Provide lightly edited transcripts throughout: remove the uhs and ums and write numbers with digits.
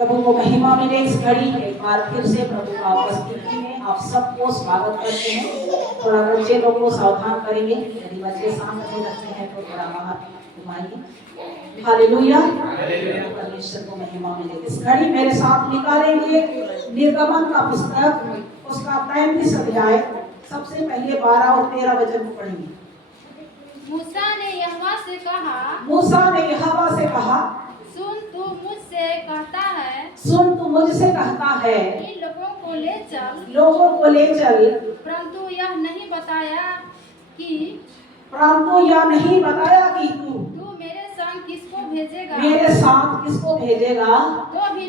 प्रभु को महिमा मिले। इस घड़ी एक बार फिर से प्रभु का उपस्थिति में आप सबको स्वागत करते हैं। थोड़ा बच्चे लोग को सावधान करेंगे, यदि बच्चे शांत नहीं रखते हैं तो थोड़ा बाहर घुमाइए। हालेलुया, परमेश्वर को महिमा मिले। इस घड़ी मेरे साथ निकालेंगे निर्गमन का पुस्तक, उसका 35 अध्याय, सबसे पहले 12 और 13 वचन को पढ़ेंगे। मूसा ने यहोवा से कहा, सुन तू मुझसे कहता है इन लोगों को ले चल, परंतु यह नहीं बताया कि तू मेरे संग किसको भेजेगा। तो भी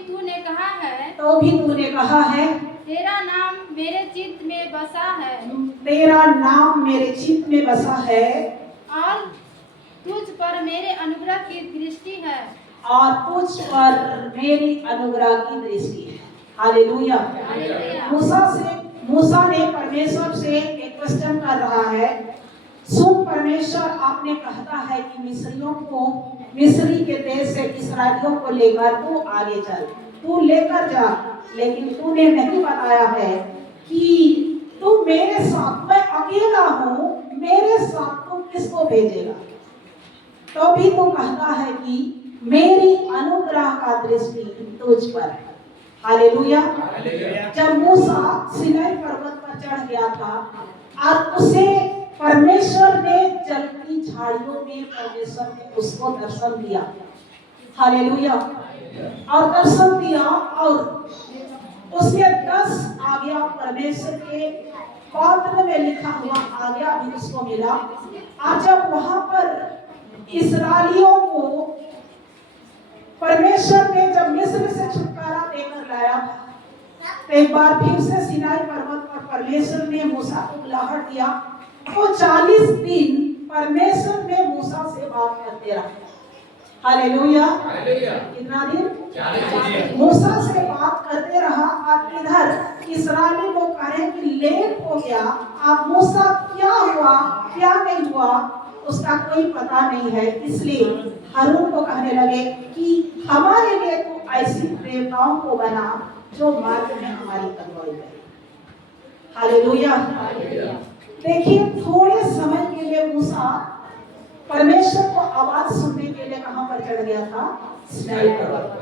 तूने कहा है तेरा नाम मेरे चित्त में बसा है और तुझ पर मेरे अनुग्रह की दृष्टि है। हालेलुया। मूसा ने परमेश्वर से एक क्वेश्चन कर रहा है। सुन परमेश्वर, आपने कहता है कि मिस्री के देश से इस्राएलियों को लेकर तू आगे चल, तू लेकर जा, लेकिन तूने नहीं बताया है कि तू मेरे साथ, मैं अकेला हूँ, मेरे साथ तू किसको भेजेगा। तो भी तू कहता है कि मेरी अनुग्रह का दृष्टि तुझ पर है। हालेलुया। जब मूसा सीनाई पर्वत पर चढ़ गया था और उसे परमेश्वर ने जलती झाड़ियों में परमेश्वर ने उसको दर्शन दिया। हालेलुया। और दर्शन दिया और उसके 10 आज्ञा परमेश्वर के पत्र में लिखा हुआ आज्ञा भी उसको मिला। और जब वहां पर इस्राएलियों को परमेश्वर ने जब मिस्र से छुटकारा देकर लाया, तो एक बार फिर से सीनाई पर्वत पर परमेश्वर ने मूसा को बुलाहट दिया। तो 40 दिन परमेश्वर ने मूसा से बात करते रहा। हालेलुया। कितना दिन? 40 दिन मूसा से बात करते रहा। और इधर इस्राएली लोग कह रहे कि लेट हो गया, आप मूसा क्या हुआ क्या नहीं हुआ उसका कोई पता नहीं है। इसलिए हारून को कहने लगे कि हमारे लिए तो ऐसी देवताओं को बना जो मार्ग में हमारी अगुवाई करे। हालेलुया। देखिए, थोड़े समय के लिए मूसा परमेश्वर को आवाज सुनने के लिए कहां पर चढ़ गया था? सीनाई पर्वत पर।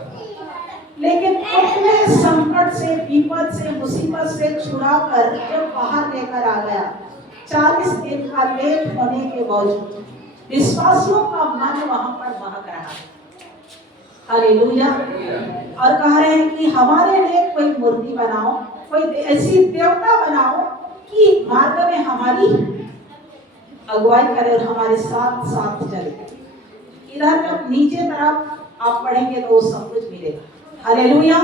लेकिन अपने संकट से, विपद से, मुसीबत से छुड़ाकर जब बाहर लेकर आ गया, 40 दिन का लेट होने के बावजूद विश्वासियों का मन वहां पर बहक रहा है। हालेलुया। और कह रहे हैं कि हमारे लिए कोई मूर्ति बनाओ, कोई ऐसी देवता बनाओ कि मार्ग में हमारी अगुवाई करे और हमारे साथ साथ चले। इधर जब नीचे तरफ आप पढ़ेंगे तो सब कुछ मिलेगा। हालेलुया।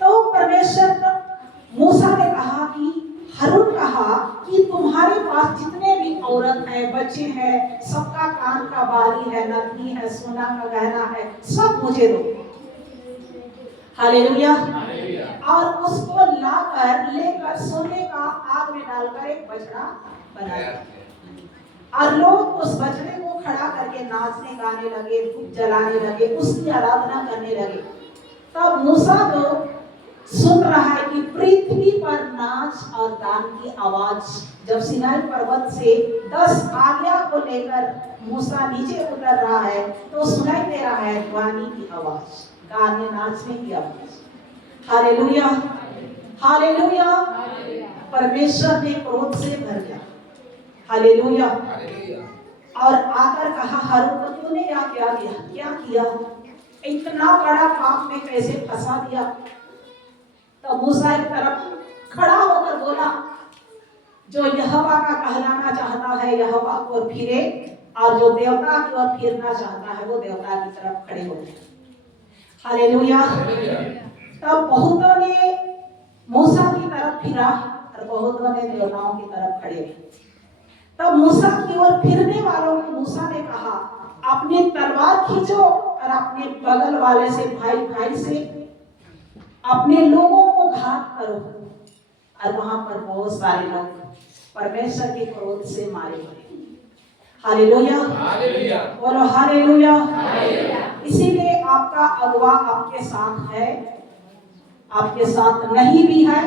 तो परमेश्वर मूसा ने कहा कि हारून कहा कि तुम्हारे पास जितने भी औरत है, बच्चे हैं, सबका कान का बाली है, नथनी है, सोना का गहना है, सब मुझे दो। हालेलुया। और उसको लाकर लेकर सोने का आग में डालकर एक बछड़ा बनाया और लोग उस बछड़े को खड़ा करके नाचने गाने लगे, धूप जलाने लगे, उसकी आराधना करने लगे। तब मूसा जो सुन रहा है कि पृथ्वी पर नाच और गान की आवाज, जब सीनाई पर्वत से 10 आज्ञा को लेकर मूसा नीचे उतर रहा है तो सुनाई दे रहा है ध्वनि की आवाज, गाने नाचने की आवाज। हालेलुया। हालेलुया। परमेश्वर ने क्रोध से भर गया। हालेलुया। और आकर कहा, हारून तूने क्या किया, इतना बड़ा पाप में कैसे फंसा दिया। तो मूसा एक तरफ खड़ा होकर बोला, जो यहोवा का कहलाना चाहता है यहोवा की ओर फिरे, और जो देवता की ओर फिरना चाहता है वो देवता की तरफ खड़े हो गए। हालेलुया। तब बहुतों ने मूसा की तरफ फिरा और बहुतों ने देवताओं की तरफ खड़े हुए। तब मूसा की ओर फिरने वालों को मूसा ने कहा, अपनी तलवार खींचो और अपने बगल वाले से, भाई से अपने लोगों को घात करो। और वहां पर बहुत सारे लोग परमेश्वर के क्रोध से मारे गए। हालेलुया। बोलो हालेलुया। इसीलिए आपका अगुआ आपके साथ है, आपके साथ नहीं भी है,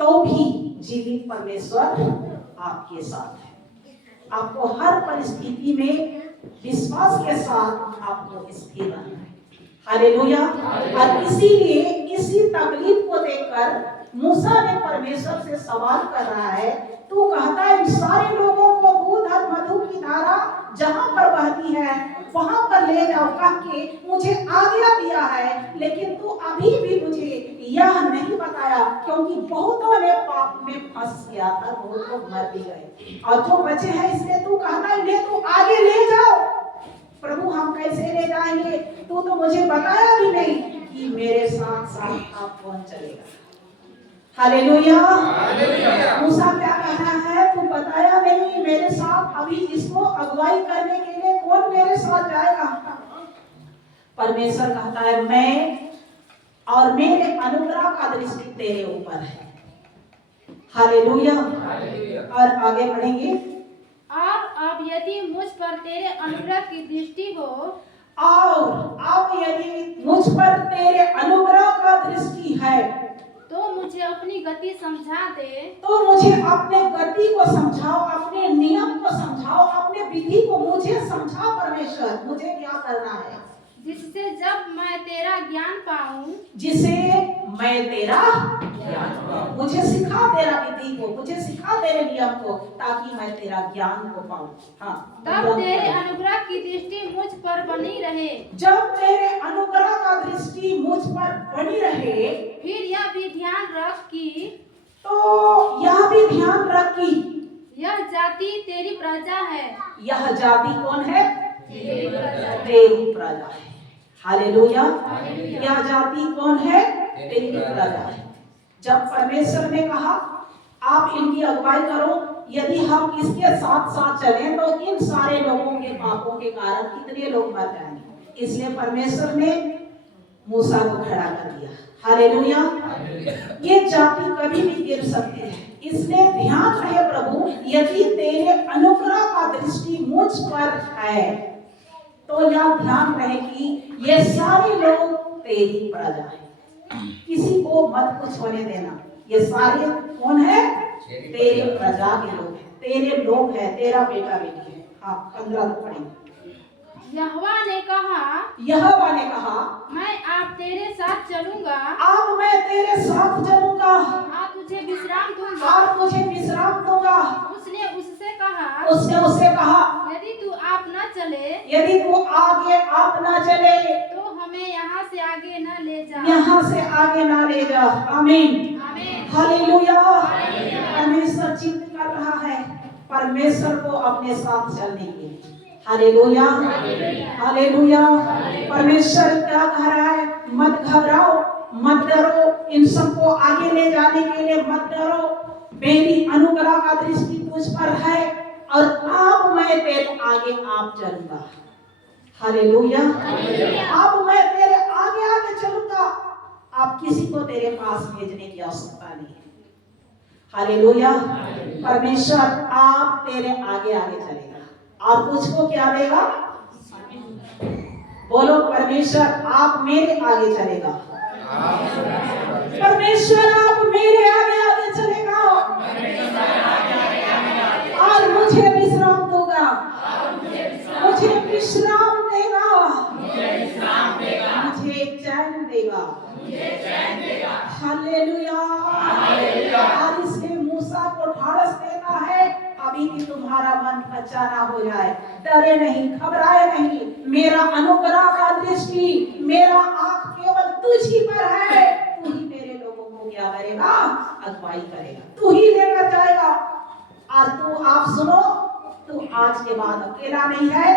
तो भी जीवित परमेश्वर आपके साथ है। आपको हर परिस्थिति में विश्वास के साथ आपको स्थिर रहना है। हालेलुया। और इसीलिए इसी तकलीफ को देखकर मूसा ने परमेश्वर से सवाल कर रहा है, तू कहता है इन सारे लोगों को दूध और मधु की धारा जहां पर बहती है वहां पर ले जाओ कह के मुझे आज्ञा दिया है, लेकिन तू अभी भी मुझे यह नहीं बताया, क्योंकि बहुतों ने पाप में फंस गया था, बहुत लोग मर भी गए और जो बचे हैं इसलिए तू कहता है इन्हें तू आगे ले जाओ। प्रभु हम कैसे ले जाएंगे, तू तो मुझे बताया भी नहीं कि मेरे साथ साथ आप कौन चलेगा। हालेलुया। मूसा क्या कह रहा है, तू बताया नहीं मेरे साथ, अभी इसको अगुवाई करने के लिए कौन मेरे साथ जाएगा। परमेश्वर कहता है मैं और मेरे अनुग्रह का दृष्टि तेरे ऊपर है। हालेलुया। और आगे बढ़ेंगे। और अब यदि मुझ पर तेरे अनुग्रह की दृष्टि हो, और अब यदि मुझ पर तेरे अनुग्रह का दृष्टि है, तो मुझे अपनी गति समझा दे, तो मुझे अपने गति को समझाओ, अपने नियम को समझाओ, अपने विधि को मुझे समझाओ। परमेश्वर मुझे क्या करना है, जिससे जब मैं तेरा ज्ञान पाऊं, जिसे मैं तेरा ज्ञान पाऊं। मुझे सिखा तेरा विधि को, मुझे सिखा तेरे नियम को, ताकि मैं तेरा ज्ञान को पाऊं। हाँ, तब तेरे अनुग्रह की दृष्टि मुझ पर बनी रहे। जब तेरे अनुग्रह का दृष्टि मुझ पर बनी रहे, फिर यह भी ध्यान रख कि, तो यह भी ध्यान रख कि यह जाति तेरी प्रजा है। यह जाति कौन है, तेरी प्रजा। तेरी प्रजा है। हालेलुया। यह जाति कौन है, तेरी प्रजा है। जब परमेश्वर ने कहा आप इनकी अगुवाई करो, यदि हम इसके साथ साथ चलें तो इन सारे लोगों के पापों के कारण कितने लोग मर जाएंगे, इसलिए परमेश्वर ने मूसा को खड़ा कर दिया। हालेलुया। ये जाति कभी भी गिर सकती है, इसलिए ध्यान रहे प्रभु, यदि तेरे अनुग्रह का दृष्टि मुझ पर है तो यह ध्यान रहे कि ये सारे लोग तेरी प्रजा है। किसी को मत कुछ होने देना, ये सारे कौन है, तेरे प्रजा के लोग हैं, तेरे लोग हैं, तेरा बेटा बेटी है। हाँ, 15 पढ़ेंगे। यहोवा ने कहा, मैं आप तेरे साथ चलूंगा, अब मैं तेरे साथ चलूंगा और तुझे विश्राम दूंगा, और तुझे विश्राम दूंगा। उसने उससे कहा यदि तू आप न चले, यदि तू आगे आप ना चले तो हमें यहाँ से आगे न ले जा। यहाँ से आगे ना ले जा। आमीन। आमीन। हालेलुया। परमेश्वर चिंता कर रहा है परमेश्वर को अपने साथ चलने के लिए। हालेलुया। हालेलुया। परमेश्वर क्या कह रहा है, मत घबराओ, मत डरो, इन सबको आगे ले जाने के लिए मत डरो, मेरी अनुग्रह का दृष्टि तुझ पर है और अब मैं तेरे आगे आप चलूंगा। हालेलुया। अब मैं तेरे आगे आगे चलूंगा, आप किसी को तेरे पास भेजने की आवश्यकता नहीं है। हालेलुया। परमेश्वर आप तेरे आगे आगे चलेगा और तुझको क्या देगा, बोलो परमेश्वर आप मेरे आगे चलेगा, परमेश्वर आप मेरे आगे आगे चलेगा और मुझे विश्राम दूंगा, मुझे विश्राम देगा, मुझे चैन देगा। हालेलुया। और इसलिए मूसा को ढाढ़स देता है, अभी भी तुम्हारा मन कच्चा ना हो जाए, डरे नहीं, घबराए नहीं, मेरा अनुग्रह का दृष्टि, मेरा आंख केवल तुझ ही पर है। तू ही मेरे लोगों को क्या करेगा, अगुवाई करेगा, तू ही लेकर जाएगा। और तू आप सुनो, तू आज के बाद अकेला नहीं है,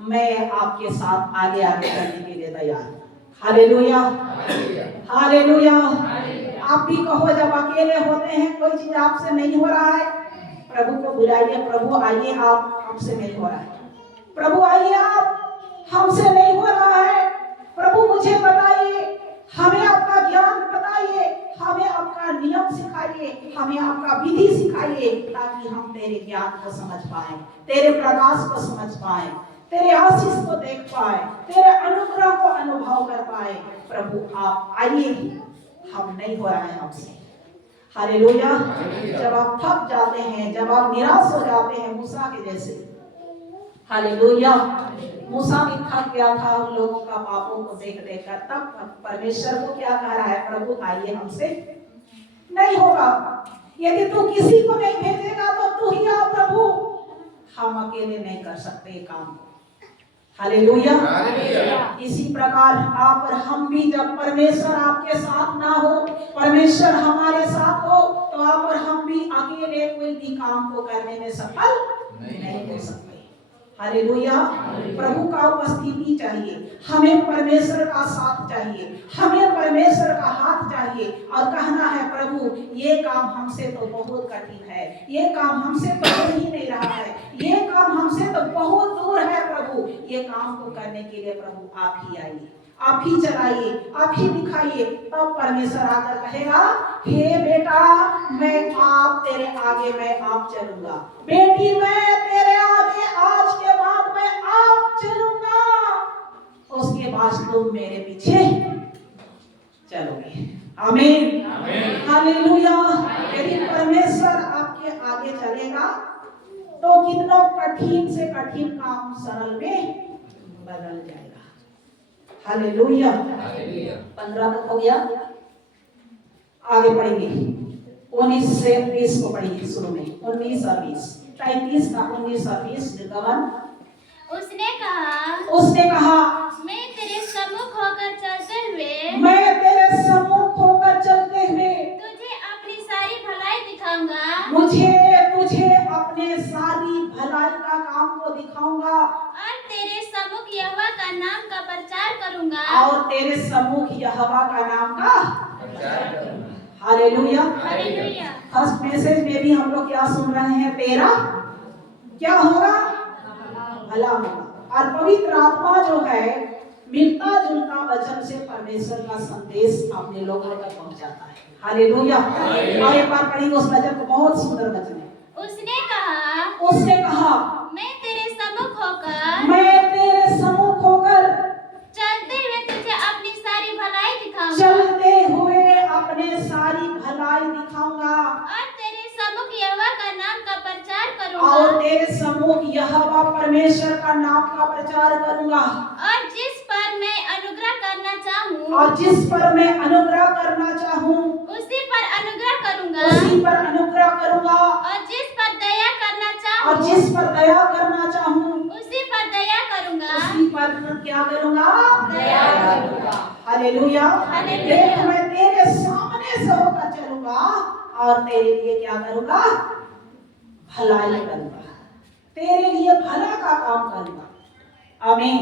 मैं आपके साथ आगे आगे करने के लिए तैयार हूं। हालेलुया। हालेलुया। आप भी कहो जब अकेले होते हैं, कोई चीज आपसे नहीं हो रहा है, प्रभु को बुलाइए, प्रभु आइए, आप हमसे नहीं हो रहा है, प्रभु आइए, आप हमसे नहीं हो रहा है, प्रभु मुझे बताइए, हमें आपका ज्ञान बताइए, हमें आपका नियम सिखाइए, हमें आपका विधि सिखाइए, ताकि हम तेरे ज्ञान को समझ पाए, तेरे प्रकाश को समझ पाए, तेरे आशीष को देख पाए, तेरे अनुग्रह को अनुभव कर पाए। प्रभु आप आइए, हम नहीं हो रहा है हमसे। हालेलुया। जब आप थक जाते हैं, जब आप निराश हो जाते हैं, मूसा के जैसे, हालेलुया, मूसा भी थक गया था उन लोगों का पापों को देख देख कर। तब परमेश्वर को क्या कह रहा है, प्रभु आइए, हमसे नहीं होगा। यदि तू किसी को नहीं भेजेगा तो तू ही आ प्रभु, हम अकेले नहीं कर सकते काम। हालेलुया। इसी प्रकार आप और हम भी, जब परमेश्वर आपके साथ ना हो, परमेश्वर हमारे साथ हो, तो आप और हम भी अकेले कोई भी काम को करने में सफल नहीं हो सकते। हालेलुया। प्रभु का उपस्थिति चाहिए, हमें परमेश्वर का साथ चाहिए, हमें परमेश्वर का हाथ चाहिए और कहना है प्रभु ये काम हमसे तो बहुत कठिन है, ये काम हमसे तो हो ही नहीं रहा है, ये काम हमसे तो बहुत दूर है। प्रभु ये काम को करने के लिए प्रभु आप ही आइए, आप ही चलाइए, आप ही दिखाइए। तब परमेश्वर आकर कहेगा, हे बेटा मैं आप तेरे आगे मैं आप चलूंगा, बेटी मैं तेरे आगे आज के बाद मैं आप चलूंगा, उसके बाद तुम मेरे पीछे चलोगे। आमीन, हालेलुया। यदि परमेश्वर आपके आगे चलेगा तो कितना कठिन से कठिन काम सरल में बदल जाएगा। हालेलुया। 15 तक हो गया, आगे पढ़ेंगे। 19 से 20 को पढ़ेंगे शुरू में। 19 और 20, 33 का 19 और 20 निर्गमन। उसने कहा मैं तेरे सम्मुख होकर चलते हुए, मैं तेरे सम्मुख होकर चलते हुए तुझे अपनी सारी भलाई दिखाऊंगा, मुझे तुझे अपने सारी भलाई का काम को दिखाऊंगा, और तेरे सम्मुख यहोवा का नाम का प्रचार करूंगा, और तेरे सम्मुख यहोवा का नाम का। हालेलुया। हालेलुया। फर्स्ट मैसेज में भी हम लोग क्या सुन रहे हैं, तेरा क्या होगा, भला होगा। और पवित्र आत्मा जो है मिलता जुलता वचन से परमेश्वर का संदेश अपने लोगों तक पहुंचाता है। हालेलुया। और एक बार पढ़ेंगे उस वचन को, बहुत सुंदर वचन है। उसने कहा मैं तेरे सम्मुख होकर, मैं तेरे सम्मुख होकर चलते हुए तुझे अपनी सारी भलाई दिखाऊंगा, चलते हुए अपने सारी भलाई दिखाऊंगा, और तेरे सम्मुख यहोवा का नाम का प्रचार करूंगा, और तेरे सम्मुख यहोवा परमेश्वर का नाम का प्रचार करूंगा, और जिस पर मैं अनुग्रह करना चाहूं, और जिस पर मैं अनुग्रह करना चाहूं उसी पर अनुग्रह करूंगा, उसी पर अनुग्रह करूंगा, और जिस पर दया करना चाहूं, और जिस पर दया करना चाहूं उसी पर दया करूंगा, उसी पर क्या करूंगा, दया करूंगा। हालेलुया। हालेलुया। देख मैं तेरे सामने से होकर चलूंगा और तेरे लिए क्या करूंगा, भलाई करूंगा, तेरे लिए भला का काम करूंगा। आमीन।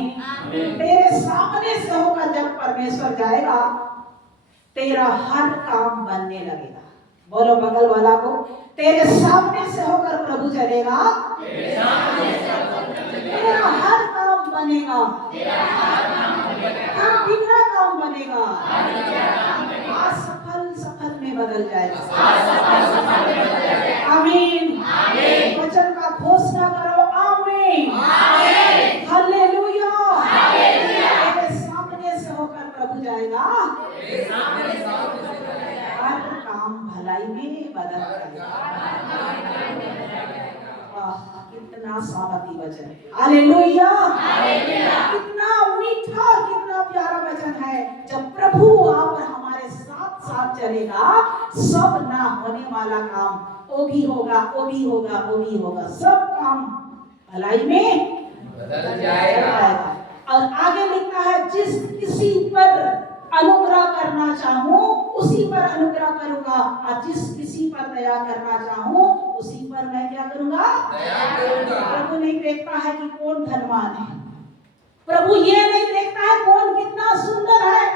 तेरे सामने से होकर जब परमेश्वर जाएगा तेरा हर काम बनने लगेगा। बोलो बगल वाला को, तेरे सामने से होकर प्रभु चलेगा, तेरा हर काम बनेगा, हर बिगड़ा काम बनेगा, असफल सफल में बदल जाएगा। आमीन। वचन का घोषणा करो, आमीन, हालेलुया। तेरे सामने से होकर प्रभु जाएगा, हर काम भलाई में बदल जाएगा। कितना सामर्थी वचन है, हालेलुया। कितना मीठा, कितना प्यारा वचन है। जब प्रभु आप और हमारे साथ साथ चलेगा, सब ना होने वाला काम वो भी होगा, वो भी होगा, वो भी होगा, सब काम भलाई में बदल जाएगा। और आगे लिखा है, जिस किसी पर अनुग्रह करना चाहूं उसी पर अनुग्रह करूंगा, और जिस किसी पर दया करना चाहूं उसी पर मैं क्या करूंगा, दया करूंगा। प्रभु नहीं देखता है कि कौन धनवान है, प्रभु ये नहीं देखता है कौन कितना सुंदर है,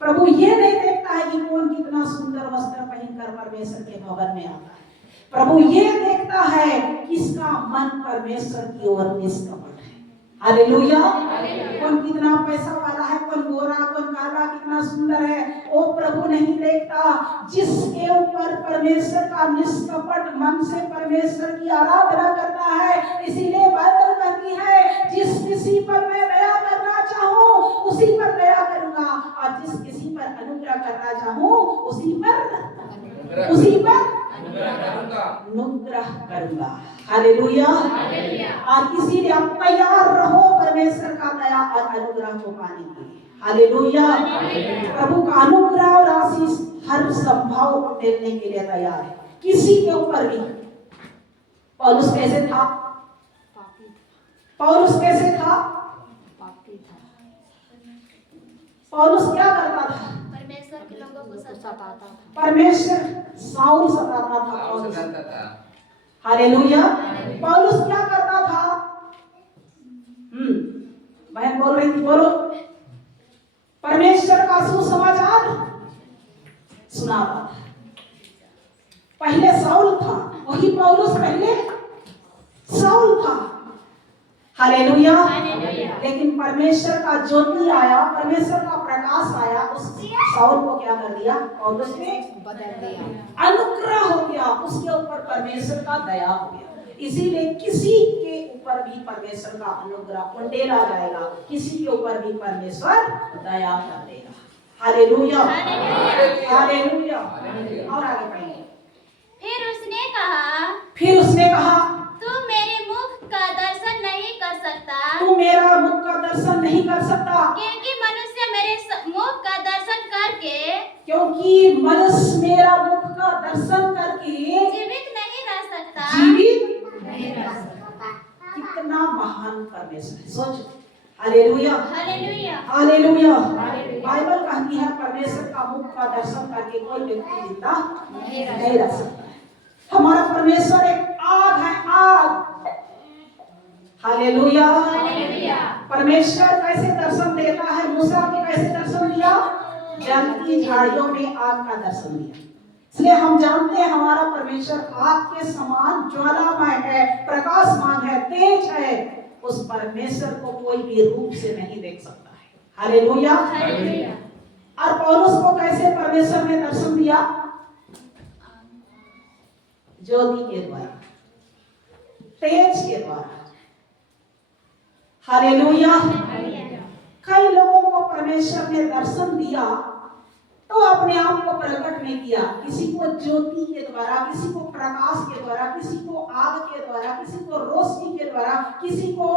प्रभु ये नहीं देखता है कि कौन कितना सुंदर वस्त्र पहनकर परमेश्वर के भवन में आता है। प्रभु ये देखता है किसका मन परमेश्वर की ओर निष्कपट है। हालेलुया। कौन कितना पैसा वाला है, कौन गोरा, कौन काला, कितना सुंदर है, वो प्रभु नहीं देखता। जिसके ऊपर परमेश्वर का निष्कपट मन से परमेश्वर की आराधना करता है, इसीलिए बाइबल कहती है जिस किसी पर मैं दया करना चाहूं उसी पर दया करूंगा, और जिस किसी पर अनुग्रह करना चाहूं उसी पर अनुग्रह करूंगा। हालेलुया। और इसीलिए आप तैयार रहो परमेश्वर का दया और अनुग्रह को पाने के लिए। हालेलुया। प्रभु का अनुग्रह और आशीष हर संभव देने के लिए तैयार है, किसी के ऊपर भी। पौलुस कैसे था? पौलुस कैसे था? पौलुस क्या करता था? परमेश्वर के लोगों को सताता था। परमेश्वर साउल सताता था पौलुस। हालेलुया। पौलुस क्या करता था? बहन बोल रही थी, बोलो। परमेश्वर का सुसमाचार सुनाता था। पहले साउल था, वही पौलुस पहले साउल था। हालेलुया। लेकिन परमेश्वर का ज्योति आया, परमेश्वर का प्रकाश आया, उस साउल को क्या कर दिया? पौलुस ने बदल दिया। अनुग्रह हो गया, उसके ऊपर परमेश्वर का दया हो गया। इसीलिए किसी के ऊपर भी परमेश्वर का अनुग्रह उंडेला जाएगा, किसी के ऊपर भी परमेश्वर दया कर देगा। हालेलुया। हालेलुया। और आगे पढ़िए। फिर उसने कहा तू मेरे मुख का दर्शन नहीं कर सकता, तू मेरा मुख का दर्शन नहीं कर सकता, क्योंकि मनुष्य मेरे मुख का दर्शन करके जीवित नहीं रह सकता। कितना महान परमेश्वर है, सोचो। हालेलुया। हालेलुया। हालेलुया। बाइबल कहती है परमेश्वर का मुख का दर्शन करके कोई व्यक्ति जिंदा नहीं रह सकता है। हमारा परमेश्वर एक आग है, आग। हालेलुया। परमेश्वर कैसे दर्शन देता है? मूसा को कैसे दर्शन दिया? जलती झाड़ियों में आग का दर्शन दिया। इसलिए हम जानते हैं हमारा परमेश्वर आग के समान ज्वालामय है, प्रकाशमान है, तेज है। उस परमेश्वर को कोई भी रूप से नहीं देख सकता है। हालेलुया। और पौलुस को कैसे परमेश्वर ने दर्शन दिया? ज्योति के द्वारा, तेज के द्वारा। हालेलुया। कई लोगों को परमेश्वर ने दर्शन दिया तो अपने आप को प्रकट नहीं किया। किसी को ज्योति के द्वारा, किसी को प्रकाश के द्वारा, किसी को आग के द्वारा, किसी को रोशनी के द्वारा, किसी को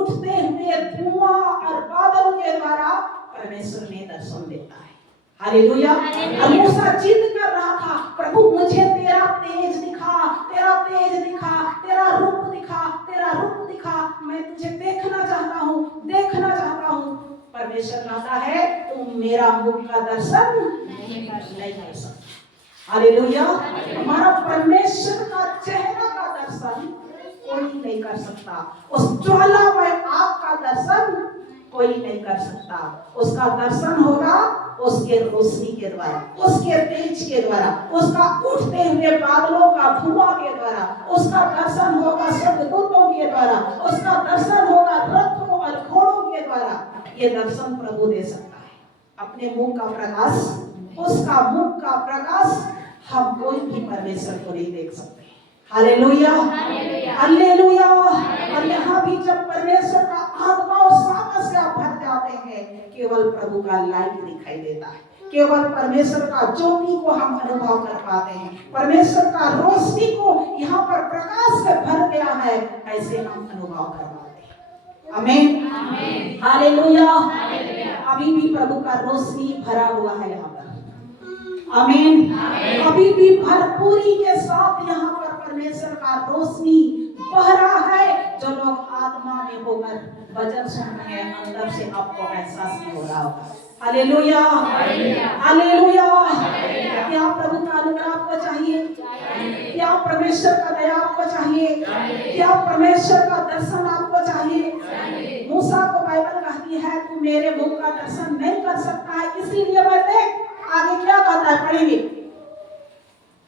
उठते हुए धुआं और बादल के द्वारा परमेश्वर ने दर्शन देता है। हालेलुया। मूसा जिद कर रहा था, प्रभु मुझे तेरा तेज दिखा, तेरा तेज दिखा, तेरा रूप दिखा, तेरा रूप दिखा, मैं तुझे देखना चाहता हूँ, देखना चाहता हूँ। परमेश्वर कहता है तुम मेरा मुख का दर्शन नहीं कर सकते। हालेलुया। हमारा परमेश्वर का चेहरा का दर्शन कोई नहीं कर सकता। उस ज्वालामय आग का दर्शन कोई नहीं कर सकता। उसका दर्शन होगा उसके रोशनी के द्वारा, उसके तेज के द्वारा, उसका उठते हुए बादलों का धुआं के द्वारा, उसका दर्शन होगा स्वर्गदूतों के द्वारा, उसका दर्शन होगा रथों और घोड़ों के द्वारा। ये दर्शन प्रभु दे सकता है। अपने मुख का प्रकाश, उसका मुख का प्रकाश हम कोई भी परमेश्वर को नहीं देख सकते। हालेलुया। हालेलुया। और यहाँ भी जब परमेश्वर का आत्मा और सामर्थ से आप भर जाते हैं, केवल प्रभु का लाइट दिखाई देता है, केवल परमेश्वर का ज्योति को हम अनुभव कर पाते हैं, परमेश्वर का रोशनी को यहाँ पर प्रकाश से भर गया है, ऐसे हम अनुभव कर पाते हैं। आमीन। हालेलुया। अभी भी प्रभु का रोशनी भरा हुआ है यहाँ पर। आमीन। अभी भी भरपूरी के साथ यहाँ पर परमेश्वर का रोशनी बह रहा है। जो लोग आत्मा में होकर वचन सुन रहे हैं, अंदर से आपको एहसास नहीं हो रहा होगा। हालेलुया। हालेलुया। क्या प्रभु का अनुग्रह आपको चाहिए? क्या परमेश्वर का दया आपको चाहिए? क्या परमेश्वर का दर्शन आपको चाहिए? मूसा को बाइबल कहती है तू मेरे मुख का दर्शन नहीं कर सकता है, इसीलिए मैं देख आगे क्या कहता है, पढ़ेंगे।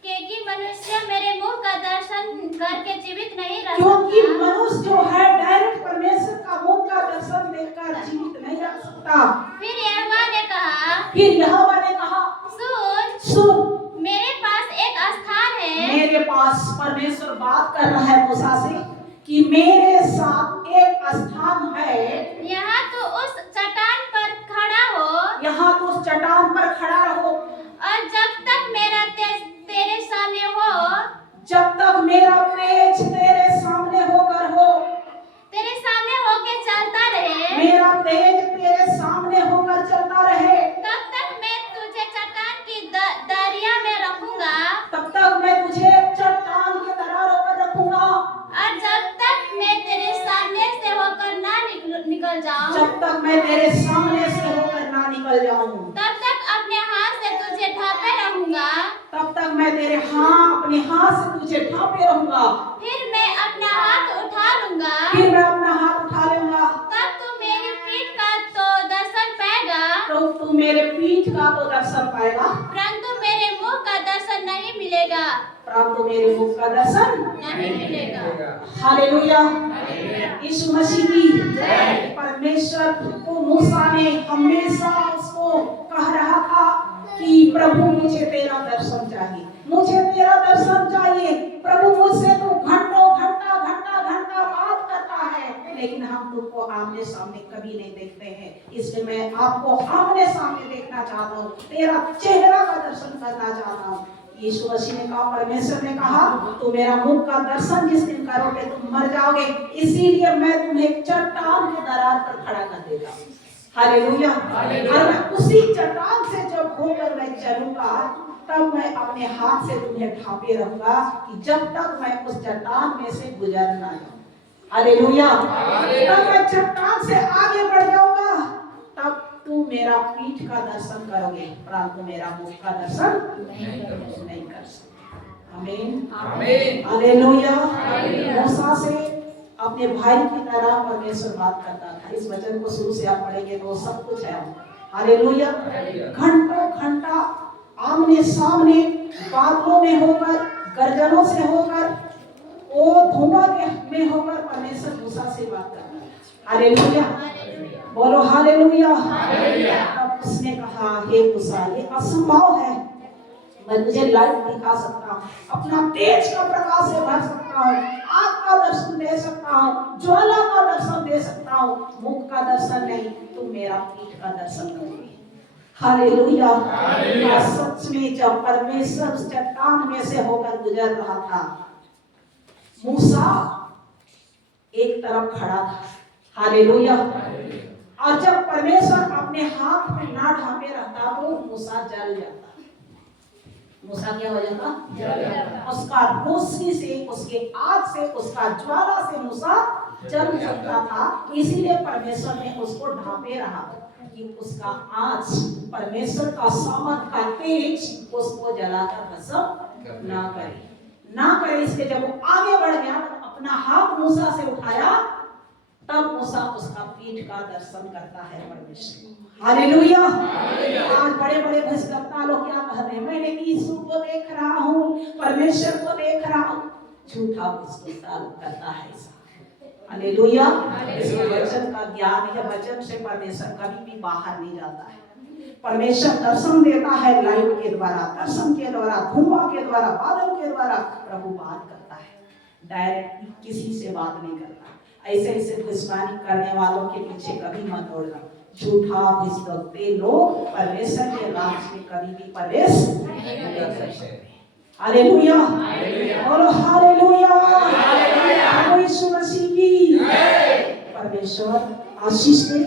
क्योंकि मनुष्य मेरे मुख का दर्शन करके जीवित नहीं रह सकता। क्योंकि मनुष्य जो है डायरेक्ट परमेश्वर का मुख का दर्शन देखकर जीवित नहीं रह सकता। फिर यहोवा ने कहा, सुन, मेरे पास एक स्थान है। मेरे पास परमेश्वर बात कर रहा है मूसा से कि मेरे साथ एक स्थान है, यहाँ तो उस चट्टान पर खड़ा हो, यहाँ तो उस चट्टान पर खड़ा रहो, और जब तक मेरा तेज तेरे सामने हो, जब तक मेरा तेज तेरे सामने होकर हो, तेरे सामने होके चलता रहे, मेरा तेज तेरे सामने होकर चलता रहे, तब तक मैं तुझे चट्टान की दरिया में रखूंगा, तब तक मैं तुझे चट्टान के दरारों पर रखूंगा, और जब तक मैं तेरे सामने से होकर ना निकल जाऊं, जब तक मैं तेरे सामने से होकर ना निकल जाऊं, तब तक अपने हाथ से तुझे ढांपे रहूंगा, तब तक मैं अपने हाथ से तुझे ढांपे रहूंगा, फिर मैं अपना हाथ उठा लूंगा, फिर मैं अपना हाथ उठा लूंगा, तब तू मेरी पीठ का तो दर्शन पाएगा, तो तू मेरे पीठ का तो दर्शन पाएगा, परंतु मेरे मुख का दर्शन नहीं मिलेगा, परंतु मेरे मुख का दर्शन नहीं मिलेगा। हालेलुया, यीशु मसीह की परमेश्वर को मूसा ने हमेशा उसको कह रहा था कि प्रभु मुझे तेरा दर्शन चाहिए, मुझे तेरा दर्शन चाहिए। प्रभु मुझसे तो घंटों घंटा बात करता है, लेकिन हम तुमको आमने सामने कभी नहीं देखते हैं, इसलिए मैं आपको आमने सामने देखना चाहता हूँ, तेरा चेहरा का दर्शन करना चाहता हूँ। यीशु मसीह ने कहा, परमेश्वर ने कहा, तो मेरा मुख का दर्शन जिस दिन करोगे तुम मर जाओगे, इसीलिए मैं तुम्हें चट्टान के दरार पर खड़ा कर देगा। हालेलुया। और मैं उसी चट्टान से जब होकर मैं चलूंगा, तब मैं अपने हाथ से तुम्हें ढांपे रहूंगा कि जब तक मैं उस चट्टान में से गुजर ना जाऊं। हालेलुया। तब मैं चट्टान से आगे बढ़ जाऊंगा, तब तू मेरा पीठ का दर्शन करोगे, परंतु मेरा मुख का दर्शन नहीं कर सकते। आमीन, हालेलुया। मूसा से अपने भाई की तरह परमेश्वर बात करता था। इस वचन को शुरू से आप पढ़ेंगे तो सब कुछ है। हालेलुया। घंटों घंटा आमने सामने बादलों में होकर, गर्जनों से होकर, वो धुआं में होकर परमेश्वर मूसा से बात करता है। हालेलुया, बोलो हालेलुया। तब उसने कहा, हे मूसा, ये असंभव है, मैं तुझे लाइट दिखा सकता हूँ, अपना तेज का प्रकाश से भर सकता हूँ, आग का दर्शन दे सकता हूँ, ज्वाला का दर्शन दे सकता हूँ, मुख का दर्शन नहीं, तुम मेरा पीठ का दर्शन करोगे। हालेलुया। सच में जब परमेश्वर उस चट्टान में से होकर गुजर रहा था, मूसा एक तरफ खड़ा था। हालेलुया। और जब परमेश्वर अपने हाथ में ना ढांपे रहता तो मूसा जल जाता। मूसा क्या हो जाता? उसका रोशनी से, उसके आग से, उसका ज्वाला से मूसा जल सकता था। इसीलिए परमेश्वर ने उसको ढांपे रहा कि उसका आँच, परमेश्वर का सामर्थ का तेज उसको जलाकर भस्म ना करे। इसलिए जब वो आगे बढ़ गया, अपना हाथ मूसा से उठाया, तब मूसा उसका पीठ का दर्शन करता है परमेश्वर। हालेलुया। आज बड़े बड़े भजनकर्ता लोग क्या कहते हैं, मैंने यीशु को देख रहा हूँ, परमेश्वर को देख रहा हूँ। झूठा भजनकर्ता करता है ऐसा। हालेलुया। वचन का ज्ञान है, वचन से परमेश्वर कभी भी बाहर नहीं जाता है। परमेश्वर दर्शन देता है लाइट के द्वारा, दर्शन के द्वारा, धुआं के द्वारा, बादल के द्वारा प्रभु बात करता है। डायरेक्ट किसी से बात नहीं करता। ऐसे भविष्यवाणी करने वालों के पीछे कभी मत दौड़ना। झूठा भविष्यवक्ता लोग परमेश्वर के राज्य में कभी भी प्रवेश नहीं कर सकते। हालेलुया, बोलो हालेलुया। यीशु मसीह की परमेश्वर आशीष दे।